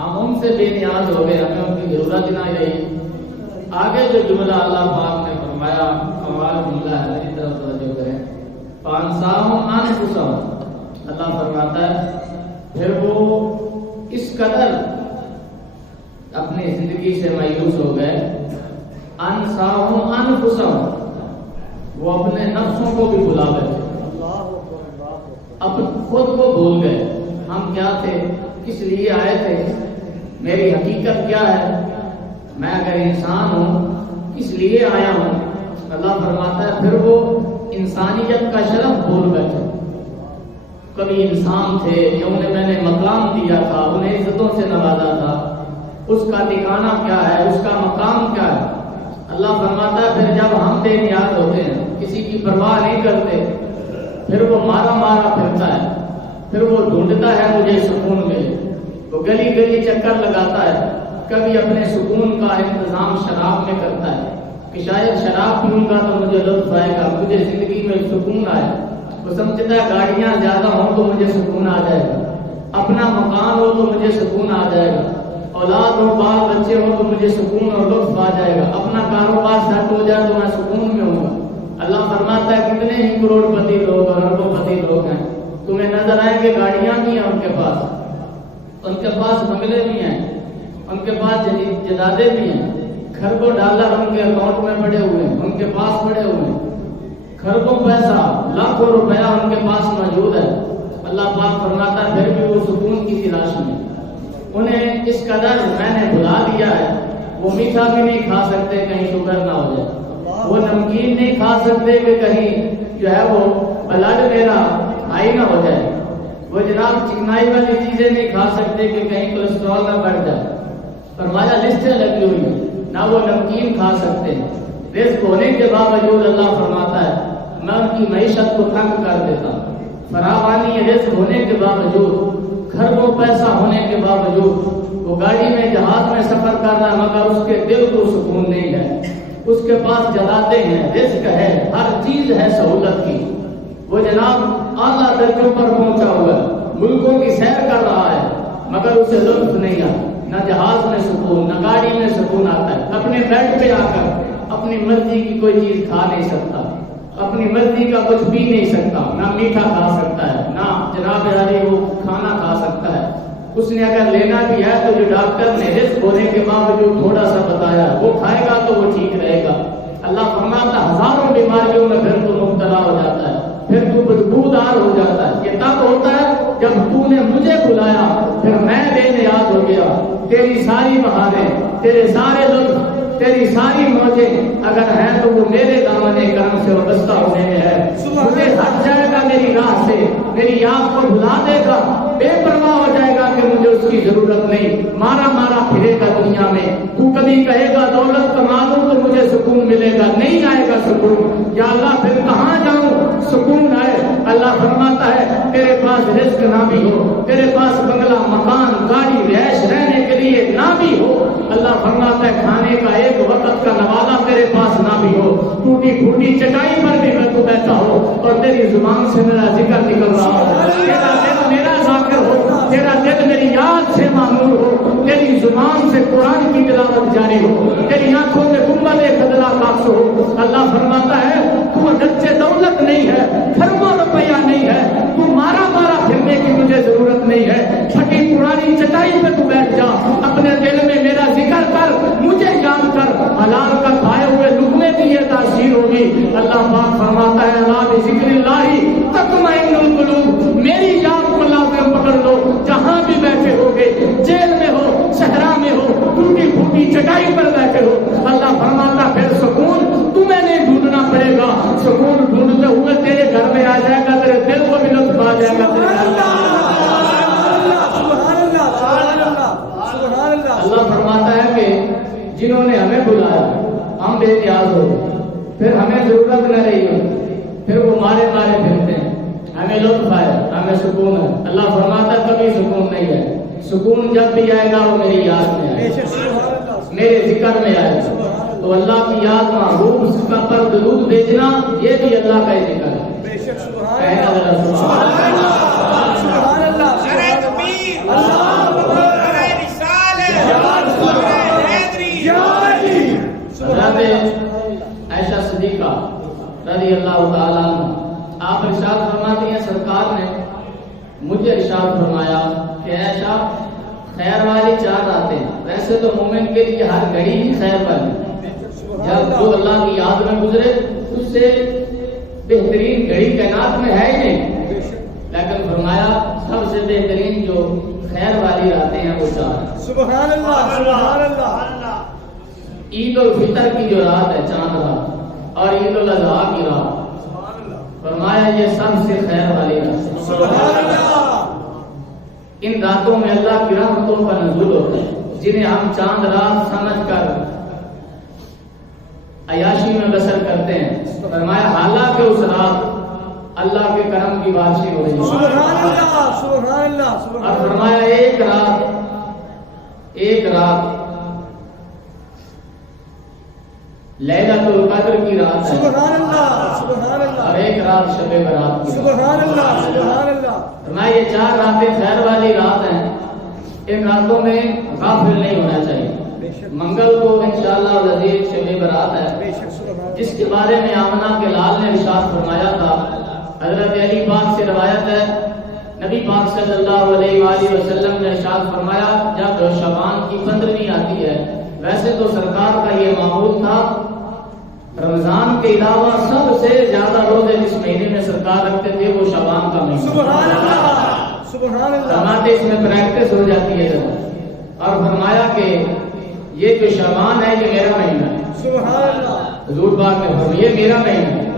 ہم ان سے بے نیاز ہو گئے، ہمیں ان کی ضرورت نہ رہی۔ آگے جو جملہ اللہ پاک نے فرمایا، کمال جملہ ہے، میری طرف توجہ کریں۔ فَأَنْسَاهُمْ أَنفُسَهُمْ، اللہ فرماتا ہے پھر وہ اس قدر اپنی زندگی سے مایوس ہو گئے، انساہم انفسہم، وہ اپنے نفسوں کو بھی بھلا گئے، اپنے خود کو بھول گئے، ہم کیا تھے، کس لیے آئے تھے، میری حقیقت کیا ہے، میں اگر انسان ہوں کس لیے آیا ہوں۔ اللہ فرماتا ہے پھر وہ انسانیت کا شرف بھول گئے تھے۔ کبھی انسان تھے کہ انہیں میں نے مقام دیا تھا، انہیں عزتوں سے نوازا تھا، اس کا ٹھکانہ کیا ہے، اس کا مقام کیا ہے۔ اللہ فرماتا ہے پھر جب ہم بے نیاز ہوتے ہیں، کسی کی پرواہ نہیں کرتے، پھر وہ مارا مارا پھرتا ہے، پھر وہ ڈھونڈتا ہے مجھے سکون ملے، وہ گلی گلی چکر لگاتا ہے، کبھی اپنے سکون کا انتظام شراب میں کرتا ہے کہ شاید شراب پیوں گا تو مجھے لطف آئے گا، مجھے زندگی میں سکون آئے۔ وہ سمجھتا ہے گاڑیاں زیادہ ہوں تو مجھے سکون آ جائے گا، اپنا مکان ہو تو مجھے سکون آ جائے گا، اولاد ہو، بال بچے ہو تو مجھے سکون اور لطف آ جائے گا، اپنا کاروبار سیٹ ہو جائے تو میں سکون میں ہوں گا۔ اللہ فرماتا ہے کتنے ہی کروڑ پتی لوگ اور اربوں پتی لوگ ہیں، تمہیں نظر آئیں گے گاڑیاں بھی ہیں ان کے پاس بنگلے بھی ہیں، ان کے پاس جائیدادیں بھی ہیں، کھربوں ڈالر ان کے اکاؤنٹ میں پڑے ہوئے ہیں، ان کے پاس پڑے ہوئے ہیں، کھربوں پیسہ، لاکھوں روپیہ ان کے پاس موجود ہے۔ اللہ پاک فرماتا ہے پھر بھی وہ سکون کی تلاش میں، انہیں اس قدر میں نے بھلا دیا ہے، وہ میٹھا بھی نہیں کھا سکتے کہیں شوگر نہ ہو جائے، وہ نمکین نہیں کھا سکتے کہ کہیں جو ہے وہ بلڈ میرا ہائی نہ ہو جائے، وہ جناب چکنائی والی چیزیں نہیں کھا سکتے کہ کہیں کولیسٹرول نہ بڑھ جائے۔ فرمایا لسٹیں لگی ہوئی ہیں، نہ وہ نمکین کھا سکتے، رزق ہونے کے باوجود اللہ فرماتا ہے میں ان کی معیشت کو تنگ کر دیتا ہوں، فراوانی رزق ہونے کے باوجود، کھربوں پیسہ ہونے کے باوجود، وہ گاڑی میں جہاز میں سفر کر رہا ہے مگر اس کے دل کو سکون نہیں ہے، اس کے پاس جلاتے ہیں، رزق ہے، ہر چیز ہے سہولت کی، وہ جناب اعلیٰ درجوں پر پہنچا ہوا ہے، ملکوں کی سیر کر رہا ہے مگر اسے لطف نہیں آتا، نہ جہاز میں سکون، نہ گاڑی میں سکون آتا ہے، اپنے بیڈ پہ آ کر اپنی مرضی کی کوئی چیز کھا نہیں سکتا، اپنی مرضی کا کچھ پی نہیں سکتا، نہ میٹھا کھا سکتا ہے، نہ جناب عالی وہ کھانا کھا سکتا ہے، اس نے اگر لینا بھی ہے تو جو ڈاکٹر نے رزق ہونے کے باوجود تھوڑا سا بتایا وہ کھائے گا تو وہ ٹھیک رہے گا۔ اللہ فرماتا ہزاروں بیماریوں میں پھر تو مبتلا ہو جاتا ہے، پھر تو بدبودار ہو جاتا ہے، یہ تب ہوتا ہے جب تو نے مجھے بلایا، پھر میں بے نیاز ہو گیا، تیری ساری بہاریں، تیرے سارے لطف، تیری ساری موجیں اگر ہیں تو وہ میرے دامن کرم سے وابستہ ہونے میں ہے، مجھے ہٹ جائے گا میری راہ سے، میری یاد کو بھلا دے گا، بے پرواہ ہو جائے گا کہ مجھے اس کی ضرورت نہیں، مارا مارا پھرے گا دنیا میں، تو کبھی کہے گا دولت کما لوں تو مجھے سکون ملے گا، نہیں آئے گا سکون، یا اللہ پھر کہاں جاؤں سکون آئے۔ اللہ فرماتا ہے تیرے پاس رزق نہ بھی ہو، تیرے پاس بنگلہ مکان گاڑی رہائش رہنے کے لیے نہ بھی ہو، اللہ فرماتا ہے کھانے کا ایک وقت کا نوالہ تیرے پاس نہ بھی ہو، ٹوٹی پھوٹی چٹائی پر بھی میں تو بیٹھا ہو اور تیری زبان سے میرا ذکر نکل رہا ہو، تیرا دل میرا ذاکر ہو، تیرا دل میری یاد سے معمور ہو، تیری زبان سے قرآن کی تلاوت جاری ہو، تیری آنکھوں میں گنبد خضرا قابض ہو۔ اللہ فرماتا ہے تو اگرچہ دولت نہیں ہے، کھربوں روپیہ نہیں ہے، تو مارا مارا پھرنے کی مجھے ضرورت نہیں ہے، پھٹی پرانی چٹائی پہ تو بیٹھ جا، اپنے دل میں میرا ذکر کر، مجھے یاد کر، حلال کا کھائے ہوئے لقمے کی یہ تاثیر ہوگی۔ اللہ پاک فرماتا ہے الا بذکر اللہ تطمئن القلوب، میری یاد کو لازم پکڑ لو، جہاں بھی بیٹھے ہوگے، جیل میں ہو، صحرا میں ہو، ٹوٹی پھوٹی چٹائی پر بیٹھے ہو، اللہ فرماتا پھر سکون تمہیں نہیں ڈھونڈنا پڑے گا، سکون ڈھونڈتے ہوئے تیرے گھر میں آ جائے گا، تیرے دل کو بھی لطف آ جائے گا۔ اللہ فرماتا ہے کہ جنہوں نے ہمیں بلایا ہم بے نیاز ہو، پھر ہمیں ضرورت نہ رہی ہو، پھر وہ مارے مارے پھرتے ہیں، ہمیں لطف آئے، ہمیں سکون ہے۔ اللہ فرماتا ہے کبھی سکون نہیں ہے، سکون جب بھی آئے گا وہ میری یاد میں آئے گا، میرے ذکر میں آئے گا، تو اللہ کی یاد محبوب اس کا پر درود بھیجنا یہ بھی اللہ کا ذکر ہے۔ رضی اللہ تعالیٰ عنہ آپ ارشاد فرماتی ہیں سرکار نے مجھے ارشاد فرمایا کہ ایسا خیر والی 4 راتیں، ویسے تو مومن کے لیے ہر گھڑی ہی خیر والی، جب جو اللہ کی یاد میں گزرے اس سے بہترین گھڑی کائنات میں ہے ہی نہیں، لیکن فرمایا سب سے بہترین جو خیر والی راتیں ہیں وہ 4۔ سبحان اللہ سبحان اللہ۔ عید الفطر کی جو رات ہے چاند رات، اور عید الاضحیٰ کی رات، فرمایا یہ سب سے خیر والی رات۔ سبحان اللہ۔ ان راتوں میں اللہ کی رحمتوں کا نزول ہوتا ہے، جنہیں ہم چاند رات سمجھ کر عیاشی میں بسر کرتے ہیں، فرمایا حالانکہ اس رات اللہ کے کرم کی بارشیں ہو رہی ہے۔ سبحان اللہ سبحان اللہ۔ اور فرمایا ایک رات لیلۃ القدر کی رات ہے، سبحان اللہ سبحان اللہ، اور ایک رات شب برات کی۔ سبحان اللہ سبحان اللہ۔ فرمایا یہ 4 راتیں خیر والی رات ہیں، ان راتوں میں غافل نہیں ہونا چاہیے۔ منگل کو انشاءاللہ العزیز شب برات ہے، جس کے بارے میں آمنہ کے لال نے ارشاد فرمایا تھا۔ حضرت علی پاک سے روایت ہے، نبی پاک صلی اللہ علیہ وآلہ وسلم نے ارشاد فرمایا جب شعبان کی 15ویں آتی ہے، ویسے تو سرکار کا یہ معمول تھا رمضان کے علاوہ سب سے زیادہ روزے جس مہینے میں سرکار رکھتے تھے وہ شعبان کا مہینہ۔ سبحان اللہ سبحان اللہ۔ فرماتے اس میں پریکٹس ہو جاتی ہے، اور فرمایا کہ یہ جو شعبان ہے یہ میرا مہینہ ہے۔ سبحان اللہ۔ حضور پاک نے فرمایا یہ میرا مہینہ ہے،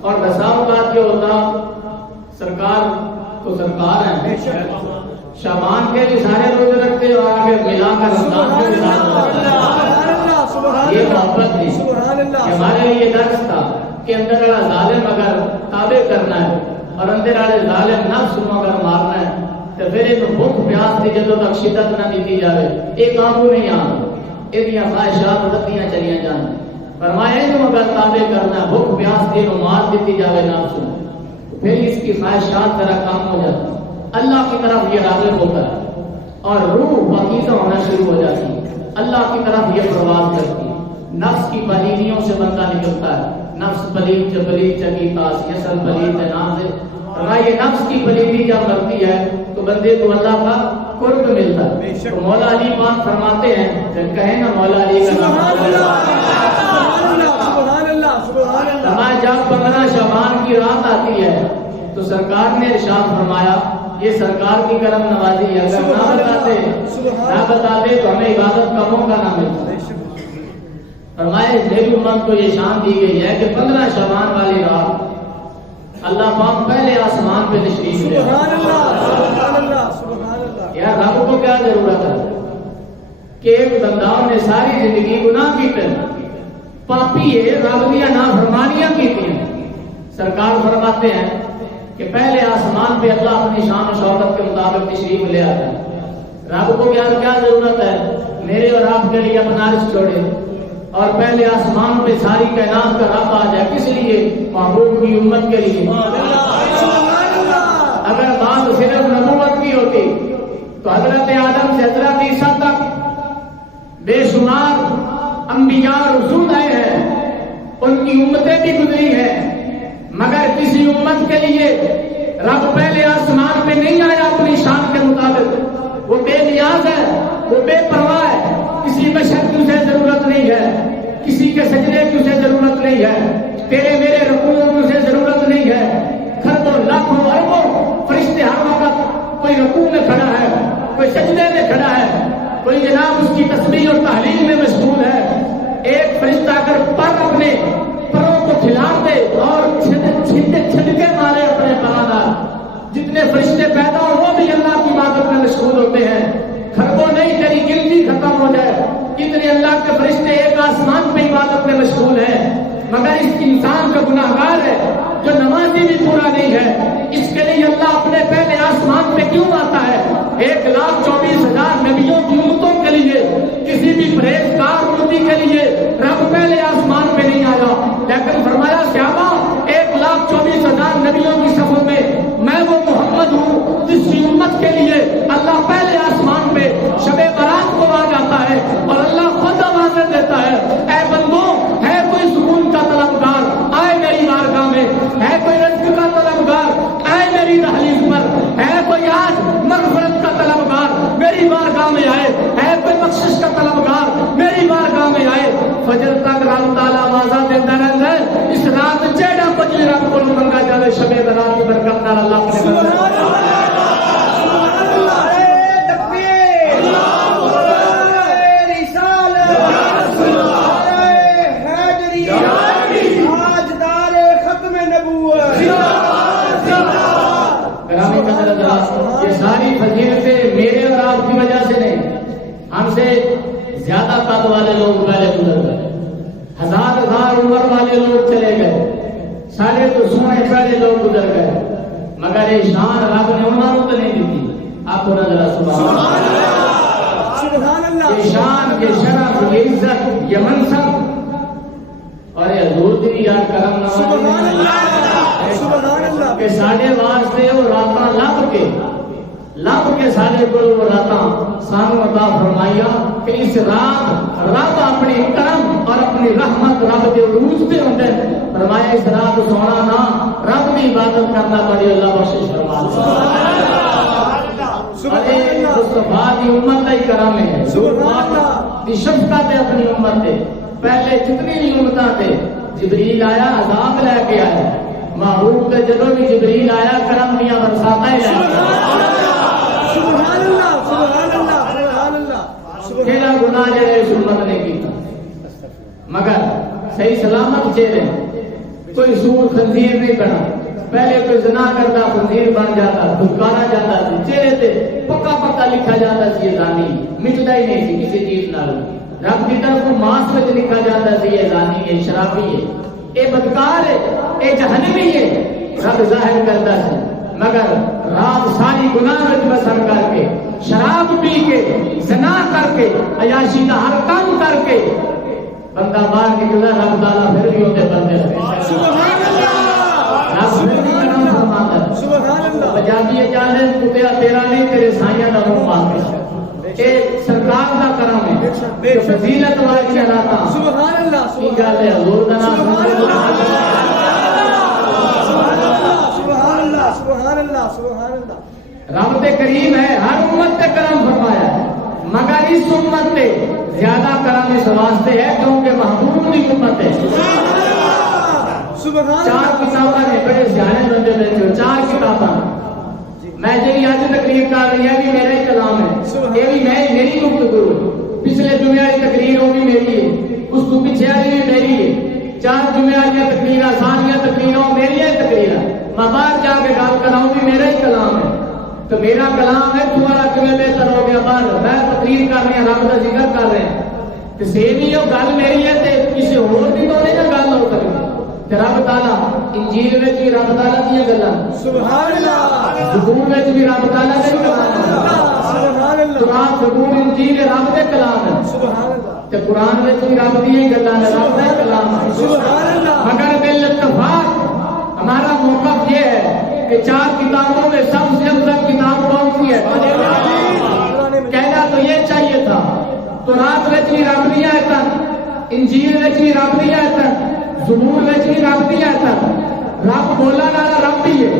اور بسا اوقات کیا ہوتا سرکار تو سرکار ہے، شعبان کے بھی سارے روزے رکھتے اور آگے ملا کر رمضان کے بھی سارے روزے رکھتے۔ یہ محبت تھی کہ ہمارے لیے درس تھا کہ اندر والا ظالم اگر تابع کرنا ہے اور اندر والے ظالم نفس کو اگر مارنا ہے تو پھر ایک بھوک پیاس کی جدوں تک شدت نہ دیتی جائے، ایک قابو نہیں آنا، یہ خواہشات بڑھتیاں چلیاں جان۔ فرمایا انہوں اگر تابع کرنا بھوک پیاس کی مار دیتی جائے نفس کو، پھر اس کی خواہشات ذرا کم ہو جاتی، اللہ کی طرف یہ راغب ہوتا ہے اور روح پاکیزہ ہونا شروع ہو جاتی ہے، اللہ کی طرف یہ پرواز کرتی ہے، نفس کی پلیدیوں سے بندہ نکلتا ہے۔ نفس پلید چکی تاس یسل پلید ناز، یہ نفس کی پلیدی جب مرتی ہے تو بندے کو اللہ کا قرب ملتا ہے۔ تو مولا علی پاک فرماتے ہیں جب کہیں نا مولا علی کا نام، جب 15 شعبان کی رات آتی ہے تو سرکار نے ارشاد فرمایا یہ سرکار کی کرم نوازی ہے، اگر نہ بتاتے تو ہمیں عبادت کا موقع نہ ملتا۔ فرمایا میری امت کو یہ شان دی گئی ہے کہ 15 شعبان والی رات اللہ پاک پہلے آسمان پہ تشریف لے یار رب کو کیا ضرورت ہے کہ ایک بندہ نے ساری زندگی گناہ کی تھی، پاپی ہے، رب دیا نافرمانیاں کی تھی، سرکار فرماتے ہیں کہ پہلے آسمان پہ اللہ اپنی شان و شوکت کے مطابق تشریف لے آتا ہے۔ رب کو کیا ضرورت ہے میرے اور آپ کے لیے اپنا رزق چھوڑے اور پہلے آسمان پہ ساری کائنات کا رب آ جائے، کس لیے؟ محبوب کی امت کے لیے۔ اگر بات صرف نبوت کی ہوتی تو حضرت آدم سے حضرت عیسیٰ تک بے شمار انبیاء رسول آئے ہیں، ان کی امتیں بھی گزری ہیں، مگر کسی امت کے لیے رب پہلے آسمان پہ نہیں آیا اپنی شان کے مطابق۔ وہ بے نیاز ہے، وہ بے پرواہ ہے، کسی بشر کی اسے ضرورت نہیں ہے، کسی کے سجدے کی اسے ضرورت نہیں ہے، تیرے میرے رکوعوں کی اسے ضرورت نہیں ہے۔ کھربوں لاکھوں اربوں فرشتے ہر وقت کوئی رکوع میں کھڑا ہے، کوئی سجدے میں کھڑا ہے، کوئی جناب اس کی تسبیح اور تحلیل میں مشغول ہے۔ ایک فرشتہ اگر پر اپنے پروں کو کھلا دے اور چھڑکے مارے اپنے پرادار، جتنے فرشتے پیدا ہو وہ بھی اللہ کی عبادت میں مشغول ہوتے ہیں۔ کھربوں نہیں تیری گنتی ختم ہو جائے، اتنے اللہ کے فرشتے ایک آسمان پہ عبادت میں مشغول ہیں، مگر اس انسان کا گناہگار ہے جو نمازی بھی پورا نہیں ہے، اس کے لیے اللہ اپنے پہلے آسمان پہ کیوں آتا ہے؟ 1,24,000 نبیوں کی امتوں کے لیے، کسی بھی پرہیزگار امتی کے لیے رب پہلے آسمان پہ نہیں آیا، لیکن فرمایا صحابہ 1,24,000 نبیوں کی صفوں میں وہ محمد ہوں جس کی امت کے لیے اللہ پہلے آسمان پہ شب برات کو آ جاتا ہے اور اللہ خود آواز دیتا ہے، اے بندوں ہے کوئی سکون کا طلبگار آئے میری بارگاہ بارگاہ میں آئے، ہے کوئی بخشش کا طلبگار میری بارگاہ میں آئے، فجر تک رب تعالیٰ آوازاں دیتا رہتا ہے، اس رات جیڑا کچھ رب کو منگا جائے شب برات کی برکت نال اللہ اپنے یہ ساری فضیلتیں میرے اور آپ کی وجہ سے نہیں، ہم سے زیادہ قد والے لوگ پہلے گزر گئے، ہزار عمر والے لوگ چلے گئے، سارے تو سونے پہلے لوگ گزر گئے، مگر یہ شان رب نے انہوں تو نہیں دیتی۔ آپ کو نظر سبحان اللہ، یہ شان، یہ شرف، یہ عزت، یہ منصب اور یہ حضور دی یاد کرم نواز کہ ساڈے واسطے وہ راتاں لب کے سارے کو وہ راتاں سانو عطا فرمائیا کہ اس رات رب اپنی کرم اور اپنی رحمت رب کے عروج پہ ہوتے ہیں، فرمایا اس رات سونا نہ رب کی عبادت کرنا پڑے، اللہ بخشش فرما مصطفیٰ کی امت کا ہی کرم ہے، دی شفقت ہے اپنی امت سے۔ پہلے جتنی بھی امتاں تھے جبریل آیا عذاب لے کے آیا، محبوب کے جدوں بھی جبریل آیا کرم دیا برساتا ہی کہڑا گناہ جڑے اس امت نے کیتا، مگر صحیح سلامت چہرے کوئی سور خنزیر نہیں بنا، پہلے کوئی زنا کرتا خنزیر بن جاتا، دھکانا جاتا سی، چہرے تے پکا پکا لکھا جاتا سی یہ زانی، مٹتا ہی نہیں سی کسی چیز نال، رب کی طرف ماس وچ لکھا جاتا سی یہ زانی ہے، شرابی ہے، اے بدکار ہے، اے جہنمی ہے، رب ظاہر کرتا ہے، مگر رات ساری گناہ وچ بسر کر کے شراب پی کے زنا کر کے عیاشی کا ہر کام کر کے بندہ باہر نکلا، رب تعالیٰ پھر بھی ہوتے بندے سبحان اللہ، رب پھر بھی کرم فرماتا ہے۔ سبحان اللہ، پنجابی چاہے کتیا تیرا نہیں تیرے سائیاں کا منہ مانگے، اے سرکار کا کرم ہے، فضیلت والی حالات سبحان اللہ، کی گل ہے، حضور کا نام سبحان اللہ، سبحان اللہ، سبحان اللہ۔ رب تے کریم ہے، ہر امت تے کرم فرمایا ہے، مگر اس امت تے زیادہ کرم اس واسطے ہے کیونکہ محبوب کی امت ہے۔ چار کتاباں نے بڑے سیانے بندے بیٹھے، چار کتاباں میں جی اج تقریر کر رہی ہے بھی میرا ہی کلام ہے، یہ بھی میری گفتگو، پچھلے جمعے والی تقریر وہ بھی میری ہے، اس کو پیچھے والی بھی میری ہے، چار جمعے والی تقریر ساری تقریر میری ہی تقریر ہے، میں باہر جا کے گل کراؤں بھی میرا ہی کلام ہے، تو میرا کلام ہے تمہارا کیوں بہتر ہو گیا، باہر میں تقریر کر رہی ہوں، رب کا ذکر کر رہے ہیں، تو سیم ہی وہ گل میری ہے تو کسی اور کی تو نہیں گل ہو سکتی۔ رب تعالیٰ انجیل میں بھی رب تعالیٰ کی گلاں، سبحان اللہ، زبور میں بھی رب تعالیٰ کے کلام، سبحان اللہ، قرآن زبور انجیل رب کے کلام ہے، سبحان اللہ، تے قرآن میں بھی رب کی گلاں رب کا کلام ہے، سبحان اللہ۔ مگر بالاتفاق ہمارا موقف یہ ہے کہ چار کتابوں میں سب سے افضل کتاب کون سی ہے؟ کہنا تو یہ چاہیے تھا، تو رات میں بھی رب دیا ہے، انجیل میں بھی رب دیا ہے، زبور میں بھی رب دیا ہے، رب بولا والا رب بھی ہے،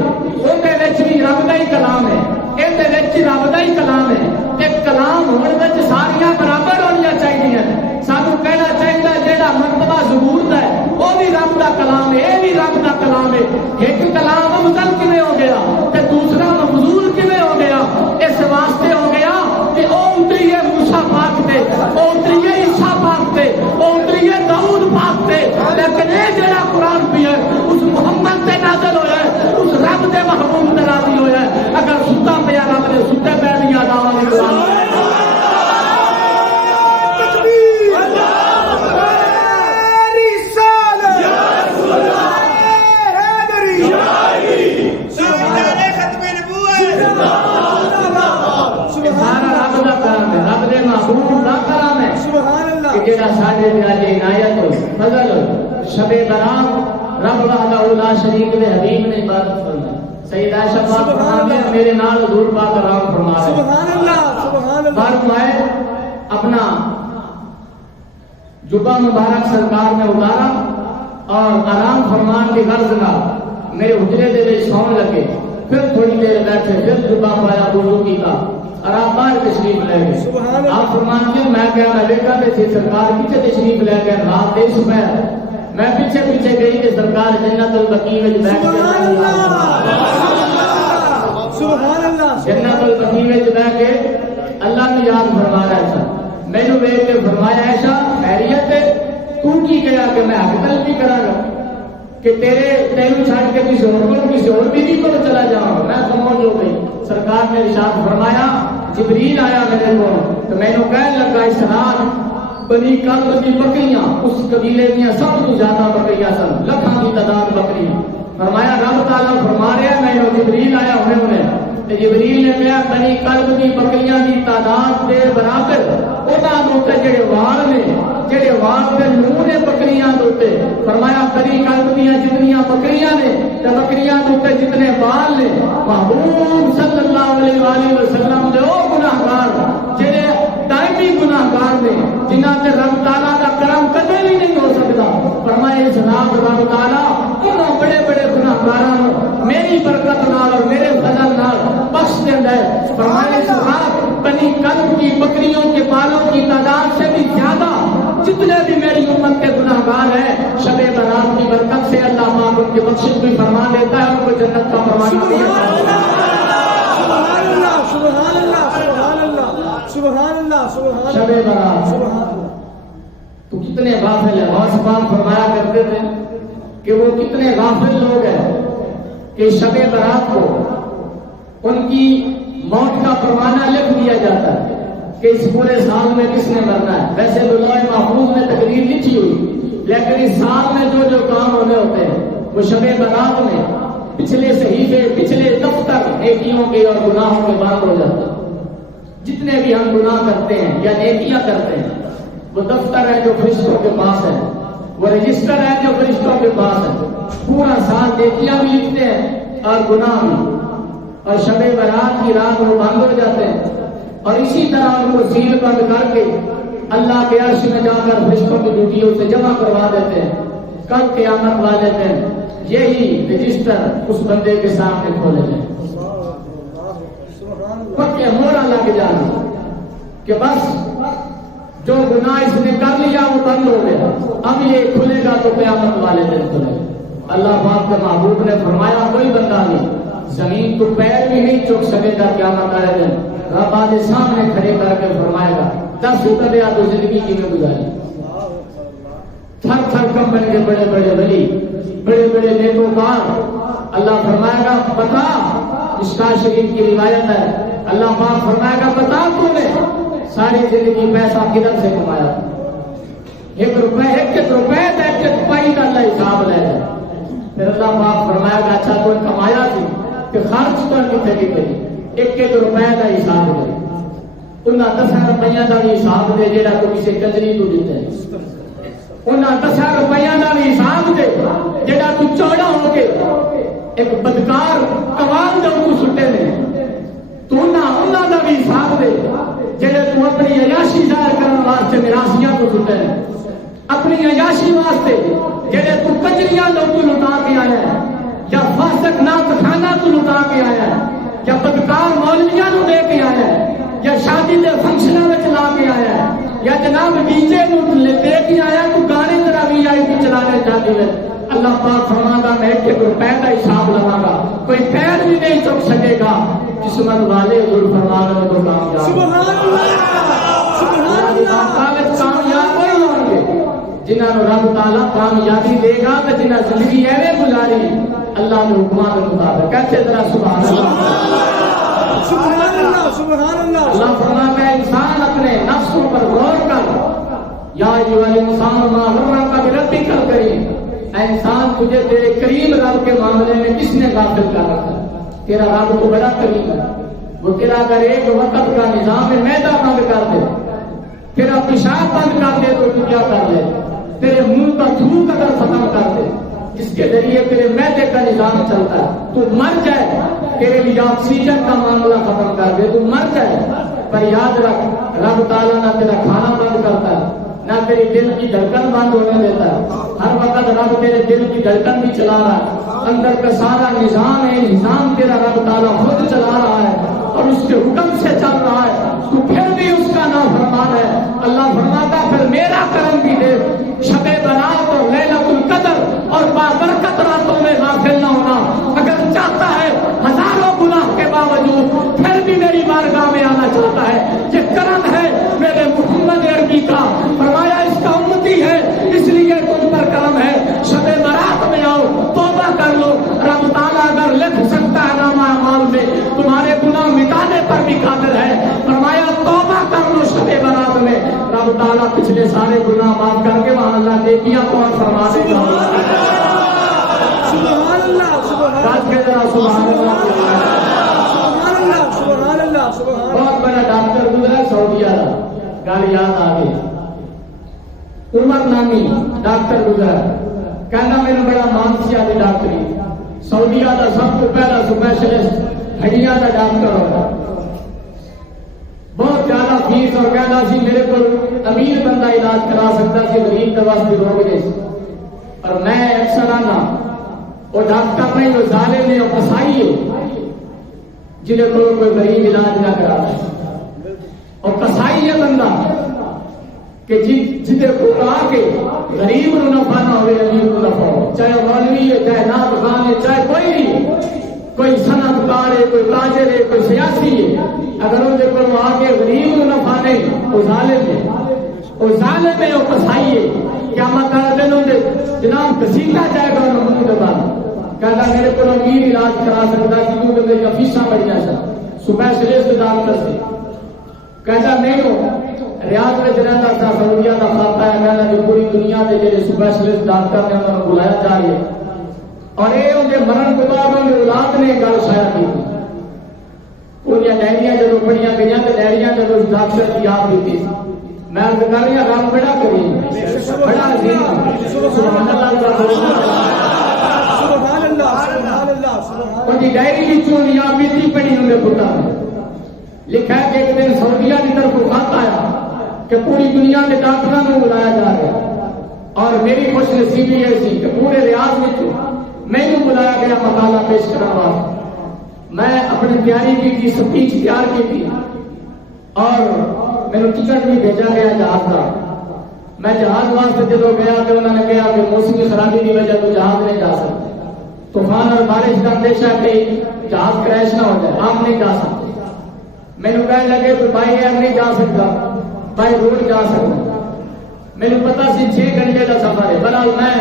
اندر بھی رب کا ہی کلام ہے، اندر رب کا ہی کلام ہے، ایک کلام ہونے میں ساریاں برابر ہونی چاہیے، سانو کہنا چاہیے جہاں مرتبہ زبور کا ہے وہ بھی رب کا کلام ہے، یہ بھی رب کا کلام ہے، ایک کلام افضل کیویں ہو گیا تے دوسرا مفضول کیویں ہو گیا؟ اس واسطے ہو گیا کہ وہ اتری ہے موسیٰ پاک تے، وہ اتری ہے عیسیٰ پاک تے، وہ اتری ہے داؤد پاک تے، لیکن یہ جڑا قرآن بھی ہے اس محمد تے نازل ہوا ہے، اس رب دے محبوب تے نازل ہوا ہے، اگر ستا پیا رب نے ستے پہ بھی یاد آوا نہیں قرآن شب برات رب وحدہ لا شریک دے حبیب نے عبادت فرمائی، سید عائشہ پاک فرماتی ہیں میرے نال حضور پاک آرام فرما رہے ہیں، سبحان اللہ، سبحان اللہ، فرمائے اپنا جبہ مبارک سرکار نے اتارا اور آرام فرمان کی غرض کا میرے حجرے دے وچ سون لگے، پھر تھوڑی دیر بیٹھے، پھر جبہ پایا وضو کیتا، اور آپ باہر تشریف لے گئے. سبحان اللہ. آپ فرماتے ہیں میں کیا میں دیکھا تھے سرکار پیچھے تشریف لے گئے رات دے صبح میں پیچھے پیچھے گئی کہ سرکار جنت البقیع میں بیٹھ کے سبحان اللہ. سبحان اللہ. جنت البقیع میں بیٹھ کے اللہ نے یاد فرما رہا تھا. میں نے دیکھ کے فرمایا ایسا خیریت ہے تو کی گیا کہ میں حق طلبی کرا گا کہ تیرے چھاڑ کے کسی اور بھی کو چلا جاؤں. میں خاموش ہو گئی. سرکار نے ارشاد فرمایا جبریل آیا میرے کو تو میں نے کہنے لگا اس رات بنی کلب کی بکریاں اس قبیلے دیا سب تو زیادہ بکریاں سن لکھاں کی تعداد بکریاں. فرمایا رب تعالیٰ فرما رہا میں جبریل آیا انہیں جبریل نے کہا بنی کلب کی بکریاں کی تعداد دے برابر جڑے وال نے جڑے وال کے منہ نے بکریاں دوتے. فرمایا بنی کلب دیا جتنیاں بکریاں نے بکریاں دوتے جتنے بال نے محبوب صلی اللہ علیہ وآلہ وسلم دے او گناہگار جڑے دائمی گناہگار نے جنہاں تے رب تعالیٰ کا کرم کدے بھی نہیں ہو سکتا. فرمایا اس رات رب تعالیٰ انہوں بڑے بڑے گناہگاراں میری برکت نال اور میرے فضل نال بخش دیتا ہے. فرمایا اس رات بنی کلب کی بکریوں کے بالوں کی تعداد سے بھی زیادہ جتنے بھی میری امت کے گناہگار ہیں شب برات کی برکت سے اللہ پاک ان کی بخشش بھی فرما دیتا ہے ان کو جنت کا فرمانا دیتا ہے. سبحان اللہ. سبحان اللہ. سبحان اللہ. سبحان اللہ. سبحان اللہ. شب برات سبحان اللہ. تو کتنے غافل ہیں. غوث پاک فرمایا کرتے تھے کہ وہ کتنے غافل لوگ ہیں کہ شب برات کو ان کی موت کا پروانہ لکھ دیا جاتا ہے کہ اس پورے سال میں کس نے مرنا ہے. ویسے تو لوح محفوظ میں تقریر لکھی ہوئی لیکن اس سال میں جو کام ہونے ہوتے ہیں وہ شب برات میں پچھلے صحیفے پچھلے دفتر نیکیوں کے اور گناہوں کے بند ہو جاتے ہیں. جتنے بھی ہم گناہ کرتے ہیں یا نیکیاں کرتے ہیں وہ دفتر ہے جو فرشتوں کے پاس ہے وہ رجسٹر ہے جو فرشتوں کے پاس ہے. پورا سال نیکیاں بھی لکھتے ہیں اور گناہ بھی اور شب برات کی رات وہ بند ہو جاتے ہیں اور اسی طرح ان کو سیل بند کر کے اللہ کے عرش میں جا کر فرشتوں کی ڈیوٹیوں سے جمع کروا دیتے ہیں. کل قیامت والے دن یہی رجسٹر اس بندے کے سامنے کھولے جائیں پکے مورا لگ جانا کہ بس جو گناہ اس نے کر لیا وہ بند ہو گیا اب یہ کھلے گا تو قیامت والے دن کھلے گا. اللہ پاک کے محبوب نے فرمایا کوئی بندہ نہیں زمین کو پیر بھی نہیں چک سکے گا قیامت والے دن. رب آج سامنے کھڑے کر کے فرمائے گا 10 دیا تو زندگی کی میں گزاری. تھر تھر کم بن کے بڑے بڑے ولی بڑے بڑے نیکوکار اللہ فرمائے گا بتا. مشکاہ شریف کی روایت ہے اللہ پاک فرمائے گا بتا تو نے ساری زندگی پیسہ کدھر سے کمایا. ایک روپے پائی کا اللہ حساب لے جائے. پھر اللہ پاک فرمائے گا اچھا تو کمایا تھی کہ خرچ پر کتنے کی گئی. ایک روپے کا حساب دے انہیں 10 روپیہ کا بھی حساب دے جا تو کسی کجری تو دیتے ہیں. انہیں 10 روپیہ کا بھی حساب دے جا تو چوڑا ہو کے ایک بدکار کمال دے تو سٹے نے تو انہوں کا بھی حساب دے جہاں تو اپنی عیاشی ظاہر کرنے واسطے میراسیاں کو سٹے ہیں اپنی عیاشی واسطے جہاں تو کجریاں لوگ لٹا کے آیا ہے یا فاسق ناخانہ تو لٹا کے آیا ہے یا بدکار مولویاں نو دے کے آیا ہے یا شادی کے فنکشنوں میں چلا کے آیا ہے یا جناب ڈی جے دے کے آیا تو گانے طرح بھی آئی تھی چلانے چاہتی ہے. اللہ پاک فرماتا میں کہ روپے کا حساب لگا گا کوئی پیر بھی نہیں چک سکے گا. قسمت والے ضرور فرمانے کو کامیاب سبحان اللہ. سبحان اللہ. کامیاب نہیں ہوں گے جنہوں رب تعالیٰ کامیابی دے گا تو جنہیں زندگی ایویں گزاری اللہ کے حکمات کے مطابق کہتے ذرا سبحان اللہ. سبحان اللہ. سبحان اللہ. اللہ فرماتا ہے انسان اپنے نفسوں پر غور کر یا ایھا الانسان ما غرک بربک الکریم. اے انسان تجھے تیرے کریم رب کے معاملے میں کس نے غافل کر رکھا. تیرا رب تو بڑا کریم ہے وہ تیرا اگر ایک وقت کا نظام معدہ بند کر دے تیرا پیشاب بند کر دے تو تو کیا کر لے. تیرے منہ کا تھوک اگر ختم کر دے جس کے ذریعے تیرے معدے کا نظام چلتا ہے تو مر جائے. تیرے لیے آکسیجن کا معاملہ ختم کر دے تو مر جائے. پر یاد رکھ رب تعالیٰ نہ تیرا کھانا بند کرتا ہے نہ تیری دل کی دھڑکن بند ہونے دیتا ہے. ہر وقت رب تیرے دل کی دھڑکن بھی چلا رہا ہے. اندر کا سارا نظام ہے نظام تیرا رب تعالیٰ خود چلا رہا ہے اور اس کے حکم سے چل رہا ہے تو پھر بھی اس کا نافرمان ہے. اللہ فرماتا پھر میرا کرم بھی دے. شب برات اور لیلۃ القدر اور بابرکت راتوں میں غافل نہ ہونا. اگر چاہتا ہے ہزاروں گناہ کے باوجود پھر بھی میری بارگاہ میں آنا چاہتا ہے. یہ کرم ہے میرے محمد عربی کا. فرمایا اس کا امتی ہے اس لیے تم پر کرم ہے. شب برات میں آؤ, توبہ کر لو. رب تعالیٰ اگر لکھ سکتا ہے نامہ اعمال میں تمہارے گناہ مٹانے پر بھی قادر ہے. فرمایا توبہ کر لو شب برات میں. رب تعالیٰ پچھلے سارے گناہ معاف کر کے وہاں اللہ نیکیاں کون فرما دے گا. سبحان اللہ سبحان اللہ. بہت بڑا ڈاکٹر گزرا سعودیہ کا, گل یاد آ گئی. عمر نامی ڈاکٹر گزرا, کہنا میرے بڑا مان سیا ڈاکٹری. سعودیہ کا سب کو پہلا سپیشلسٹ ہڈیاں کا ڈاکٹر ہوگا. بہت زیادہ فیس اور کہنا سی میرے کو امیر بندہ علاج کرا سکتا سی, غریب کے واسطے روک دے. اور میں اکثر آنا وہ ڈاکٹر نہیں, وہ ظالم ہے, وہ قصائی ہے جنہیں کو کوئی غریب علاج نہ کرا. اور قصائی ہے بندہ کہ جنہیں کو آ کے غریب کو نفع نہ ہوئے امیر کو نفع ہو. چاہے مولوی ہے, چاہے نعت خوان ہے, چاہے کوئی بھی ہے, کوئی صنعت کار ہے, کوئی تاجر ہے, کوئی سیاسی ہے, اگر ان کو آ کے غریب کو نفع نہیں وہ ظالم ہے. وہ ظالم ہے, وہ قصائی ہے. کیا مطلب جناب کسیتا جائے گا انہوں منہ دبا کہتا میرے کو امیر علاج کرا سکتا ہے کیونکہ میری فیساں بڑھ جائے سپیشلسٹ ڈاکٹر سے. کہتا نہیں ہو ریاض میں رہتا تھا, سعودیہ کا کھاتا ہے. کہنا کہ پوری دنیا کے جڑے سپیشلسٹ ڈاکٹر نے انہوں نے بلایا جا رہے اور یہ ان کے مرن کے بعد ان کی اولاد نے گل شاید کی. پوریا ڈائریاں جب پڑھیاں گئی تو ڈائریاں جب اس ڈاکٹر کی یاد دیتی. میں کر رہی ہوں رب بڑا کری بڑا سبحان اللہ. ان کی ڈائری کی چون یا بیتی پڑھی ان کے پتا لکھا ہے کہ ایک دن سعودیہ کی طرف خط آیا کہ پوری دنیا کے ڈاکٹروں کو بلایا جا رہا ہے اور میری خوش نصیبی یہ سی کہ پورے ریاض میں میں نے بلایا گیا مطالعہ پیش کرنے واسطے. میں اپنی تیاری کی تھی, سپیچ تیار کی تھی اور میرے ٹکٹ بھی بھیجا گیا جہاز کا. میں جہاز واسطے جب گیا تو انہوں نے کہا کہ موسمی خرابی کی وجہ تو جہاز نہیں جا سکتے. طوفان اور بارش کا اندیشہ کہ جہاز کریش نہ ہو جائے, آپ نہیں جا سکتے. میرے کہنے لگے تو بائی ایئر نہیں جا سکتا, بائی روڈ جا سکتا. میرے پتا سی 6 گھنٹے کا سفر ہے. بہرحال میں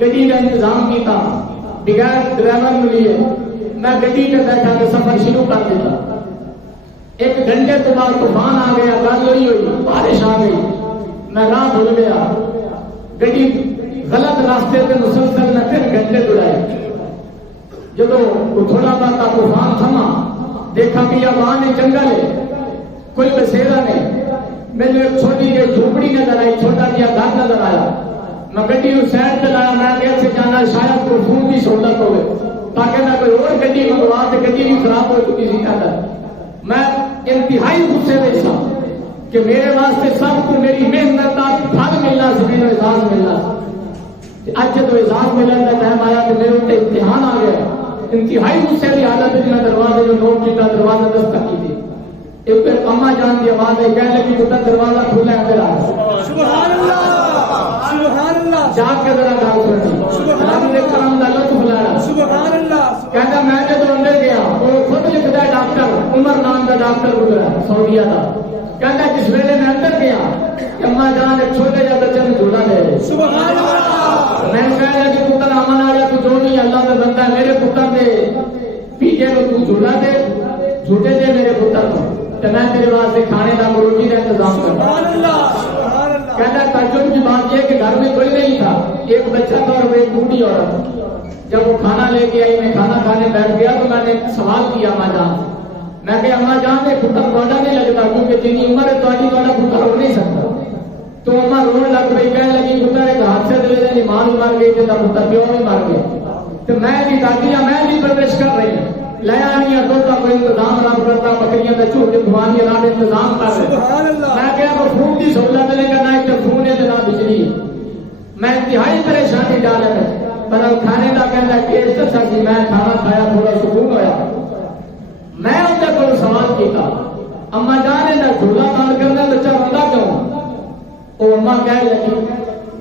گڈی کا انتظام کیا بغیر ڈرائیور کے لیے. میں گڈی میں بیٹھا کے سفر شروع کر دیتا. 1 گھنٹے کے بعد طوفان آ گیا, گل ہوئی بارش آ گئی, میں راہ بھول گیا. گڈی غلط راستے پہ مسلسل میں 3 گھنٹے دوڑائی. جب تھوڑا بہت طوفان تھما دیکھا کہ وہاں نے جنگل ہے, کوئی بسیرا نہیں. میں نے ایک چھوٹی جی جھوپڑی نظر آئی, چھوٹا جہا گھر نظر آیا. میں گڈی کو سائڈ پہ لایا. میں کیسے جانا شاید کوئی فون کی سہولت ہوئے تاکہ میں کوئی اور گڈی منگوا تو گڈی بھی خراب ہو چکی سی. میں انتہائی غصے میں تھا کہ میرے واسطے سب کو میری محنت کا پھل ملنا سی, میرا اعزاز ملنا. اج جب اعزاز ملنے کا ٹائم آیا تو میرے اوپر امتحان آ گیا. انتہائی غصے کی حالت میں دروازے جو نوٹ کیا دروازہ دستک کی تھی. ایک پھر اما جان کی آواز ہے, کہنے لگی پتا دروازہ کھلا ہے میرا. سبحان اللہ سبحان اللہ. جا کے ذرا گل سنی, رب نے کرم کا لطف لایا. سبحان اللہ. کہتا میں جب اندر گیا وہ خود لکھتا ہے ڈاکٹر عمر نام کا ڈاکٹر گزرا سعودیہ کا. کہتا جس ویلے میں اندر گیا اما جان ایک چھوٹے جا بچے میں جھولا دے رہے. سبحان اللہ. میں کہا کہ پتر امن آ گیا تو جو نہیں اللہ کا بندہ ہے میرے پتر نے پیچھے تو جھولا دے جھوٹے دے میرے پتر کو تو میں تیرے واسطے کھانے کا روٹی کا انتظام کروں. کہتا تعجب کی بات یہ کہ گھر میں کوئی نہیں تھا, ایک بچہ تھا اور ایک بوڑھی عورت. جب وہ کھانا لے کے آئی میں کھانا کھانے بیٹھ گیا تو میں نے سوال کیا اماں جان, میں کہ اماں جان یہ پتر تھوڑا نہیں لگتا کیونکہ جتنی عمر ہے تھوڑی والا پتر ہو نہیں سکتا. تو اماں رونے لگ پئی, کہنے لگی پتر ایک حادثے دے دی ماں بھی مر گئی تھا پتر پیو بھی مر گئے. تو میں بھی دادیاں میں بھی پرورش کر رہی ہوں لیا نہیں تو کوئی انتظام رب کرتا, بکریاں کا جھوٹ دھوانی رب انتظام کر رہے. میں کہا وہ فون کی سہولت لے کر نہ فون ہے نہ بجلی. میں انتہائی پریشانی ڈال پر کھانے کا کہنا ٹیسٹ اچھا سی. میں کھانا کھایا تھوڑا سکون ہوا. میں اندر کو سوال کیتا اما جانے دا جھولا بند کرنا بچہ بندہ کیوں؟ وہ اما کہہ لگی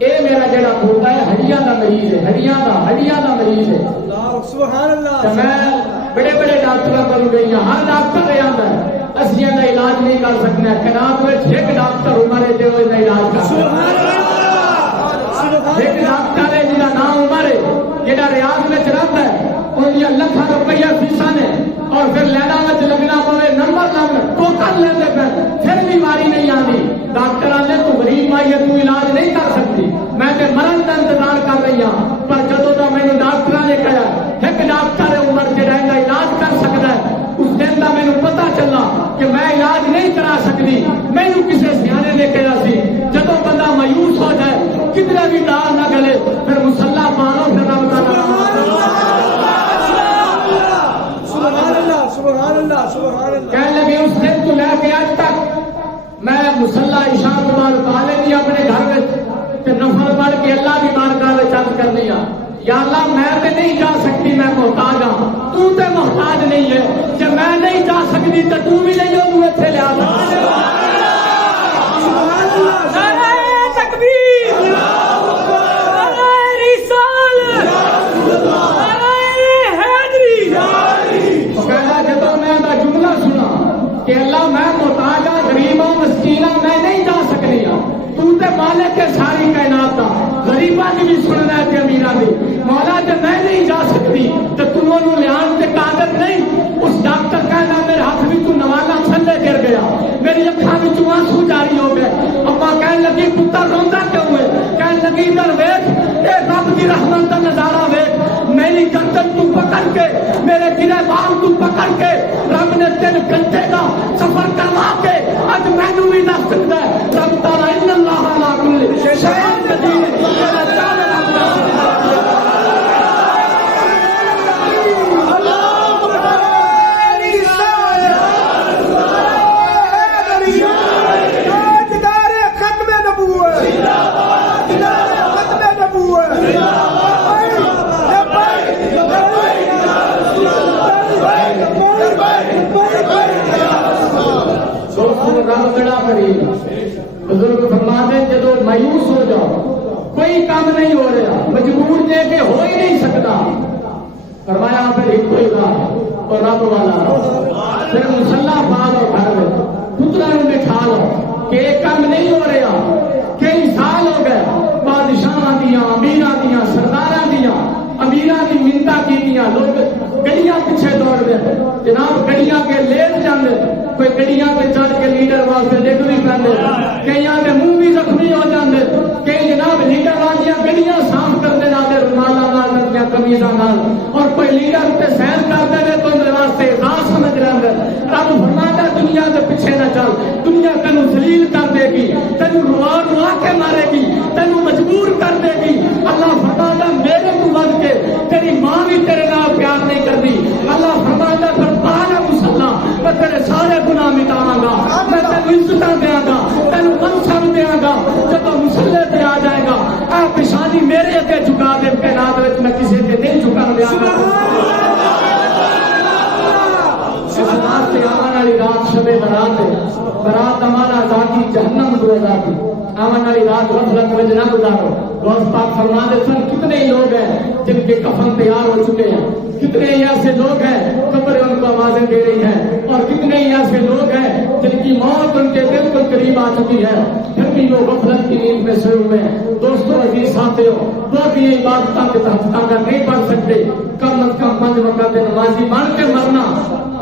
اے میرا جڑا پوتا ہے ہڈیاں دا مریض ہے، ہڈیاں دا مریض ہے۔ سبحان اللہ۔ تو میں بڑے بڑے ڈاکٹروں کو گئی ہوں، ہر ڈاکٹر یہ آتا ہے اسیاں دا علاج نہیں کر سکنا، کائنات میں ایک ڈاکٹر عمر ہے جو اس دا علاج کر سکتا ہے۔ ایک ڈاکٹر ہے جہاں نام عمر ہے، جہاں ریاض میں رہتا ہے، ان کی لکھاں روپیہ فیساں نے اور پھر لینا میں لگنا پوے نمبر تو کر لیتے پھر بیماری نہیں آتی۔ ڈاکٹر آنے تو غریب مائی ہے تو علاج نہیں کر سکتی، میں تے مرن کا انتظار کر رہی ہوں، پر جدوں دا میں ڈاکٹر نے کہا ایک ڈاکٹر ہے عمر جہاں ان کا علاج کر سکتا ہے، اس دن کا مینوں پتا چلا کہ میں علاج نہیں کرا سکتی۔ مینوں کسی سیانے نے کہا سی جدوں بندہ مایوس ہو جائے کتنے بھی دار نہ گلے پھر مسلح مارو پھر رب کا نام۔ کہنے لگے اس دن تو لے کے آج تک میں مسلح عشاء کے بعد پالے نہیں اپنے گھر میں نفل پڑھ کے اللہ کی بارگاہ میں چند کر لیا، یا اللہ میں تے نہیں جا سکتی، میں محتاج ہوں، تو تے محتاج نہیں ہے، جب میں نہیں جا سکتی تو تو بھی نہیں ہو، تو اتنے لیا کہ اللہ میں محتاج ہوں، غریب ہوں، مسکین ہوں، میں نہیں جا سکتی ہوں، تو تے مالک ہے ساری کائنات کا، غریباں کی بھی سننا ہے تے امیراں دی، مولا جب میں نہیں جا سکتی تو تم انہوں لیان تے قادر نہیں۔ اس ڈاکٹر کہنا میرے ہاتھ بھی تو نوالا تھلے گر گیا، میری اکھاں وچ آنسو جاری ہو گئے۔ اما کہنے لگی پتر روندا کیوں ہے؟ کہنے لگی ادھر ویکھ اے رب دی رحمت دا نظارہ ویکھ، میری گردن تو پکڑ کے میرے گرے بال تو پکڑ کے رب نے 3 گھنٹے کا سفر کروا کے اج مینوں بھی دس سکتا ہے رب تعالی ان اللہ علی کل شیء قدیر۔ بزرگ فرماتے جدو مایوس ہو جاؤ کوئی کام نہیں ہو رہا مجبور دے کے ہو ہی نہیں سکتا، فرمایا پھر ایک کوئی بات اور رب والا پھر مسلح پا لو گھر میں پترا بٹھا لو کہ ایک کام نہیں ہو رہا، کئی سال ہو گئے بادشاہ دیا امیراں دیا سرداراں دیا امیراں کی منتا کی لوگ گڑیاں پیچھے دوڑ دے جناب، گڑیاں کے لیٹ جاندے، کوئی گڑیاں پہ چڑھ کے لیڈر واسطے ڈگ بھی پہنتے، کئی آدھے منہ بھی زخمی ہو جاندے، کئی جناب لیڈر والیاں گڑیاں صاف کرتے جاتے رومالاں نال ننگیاں قمیضاں نال، اور کوئی لیڈر تے سیر کرتے ہیں تو میرے واسطے اعزاز سمجھ رہے ہیں۔ رب فرماتا ہے دنیا کے پیچھے نہ چل، دنیا تینوں ذلیل کر دے گی، تینوں روا کے مارے گی، تینوں مجبور کر دے گی۔ اللہ فرماتا ہے میرے کو بن کے تیری ماں بھی تیرے نال پیار نہیں کرتی، اللہ فرماتا ہے پر پانا مسلح میں تیرے سارے گناہ مٹاواں گا، میں تینوں عزتاں دیاں گا، تینوں منصب دیاں گا، جب مسلح پہ آ جائے گا اے پیشانی میرے اگے جھکا دے، کائنات وچ میں کسی تے نہیں جھکا دیا گا۔ سے آمن والی رات شب برات ہے، برات ہمارا ذاتی جہنم دو ذاتی آمن والی رات غفلت میں نہ گزارو۔ غوث پاک فرماتے سن کتنے ہی لوگ ہیں جن کے کفن تیار ہو چکے ہیں، کتنے ہی ایسے لوگ ہیں قبر ان کو آوازیں دے رہی ہیں، اور کتنے ہی ایسے لوگ ہیں جن کی موت ان کے بالکل قریب آ چکی ہے، پھر بھی وہ غفلت کی نیند میں سوئے ہوئے ہیں۔ دوستو عزیز ساتھیو، وہ بھی عبادتاں کے تحت نہیں پڑھ سکتے، کم از کم 5 وقت نمازی بن کے مرنا،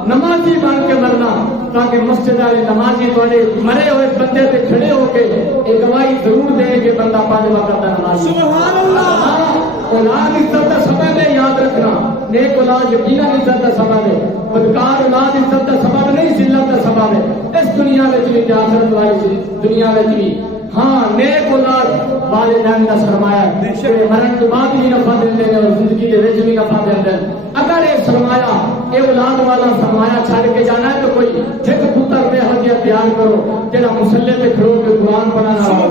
نمازی بن کے مرنا، تاکہ مسجد والے نمازی تھوڑے مرے ہوئے بندے تے کھڑے ہو کے ایک گواہی ضرور دے کہ بندہ 5 وقت نمازی۔ سبحان اللہ۔ اولاد عزت کا سبب ہے، یاد رکھنا، نیک اولاد یقیناً عزت کا سبب ہے، بدکار اولاد عزت کا سبب نہیں، ذلت کا سبب ہے، اس دنیا میں بھی تے آخرت والی دنیا میں بھی۔ ہاں نیک اولاد والدین کا سرمایہ ہے، مرن کے بعد بھی نفع دیندے ہیں اور زندگی کے وچ بھی نفع دیندے ہیں۔ اگر یہ سرمایہ یہ اولاد والا سرمایہ چھڑ کے جانا ہے تو کوئی ایک پتر بے حد تیار کرو جہاں مسلے پہ کھڑو کے قرآن پڑھانا ہو،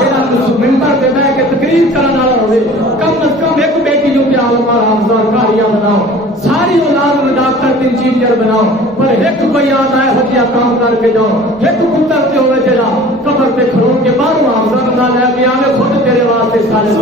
جہاں ممبر پہ بیٹھ کے تقریر کرنے والا ہوئے، کم از کم ایک بیٹی جو کہ عالم اور حافظہ اور قاریہ بناؤ، ساری اولاد میں ڈاکٹر انجینئر بناؤ۔ بناؤ پر ایک کو یاد آئے ہتھیا کام کر کے جاؤ ایک پتر تے ہوئے جڑا قبر تے کھڑو کے بعد حافظہ بنا لے کے آوے خود تیرے واسطے سارے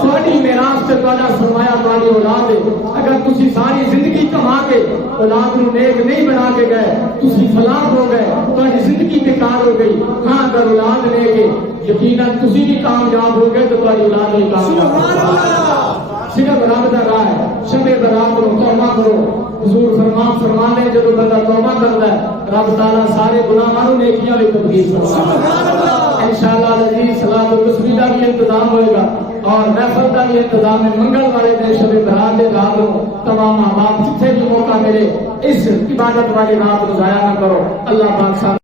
تھوڑی میراث سے تھوڑا سرمایہ تھوڑی اولاد ہے اگر تسی ساری زندگی کما کے اولاد نو نیک نہیں بنا کے گئے تسی فلاح ہو گئے تھوڑی زندگی بیکار ہو گئی ہاں اگر اولاد لے کے یقیناً تسی بھی کامیاب ہو گئے تو تھوڑی اولاد بھی کامیاب صرف رب دا راہ ہے شب برات کرو توبہ کرو حضور فرمانے جب بندہ توبہ کرتا ہے رب تعالیٰ سارے گناہوں کو نیکیاں میں تبدیل کرتا ہے انشاءاللہ العزیز صلاۃ و تسبیح کا بھی انتظام ہوئے گا اور محفل کا بھی انتظام ہے منگل والے دن شب برات کے رات کو تمام احباب جتنے بھی موقع ملے اس عبادت والی رات کو ضائع نہ کرو اللہ پاک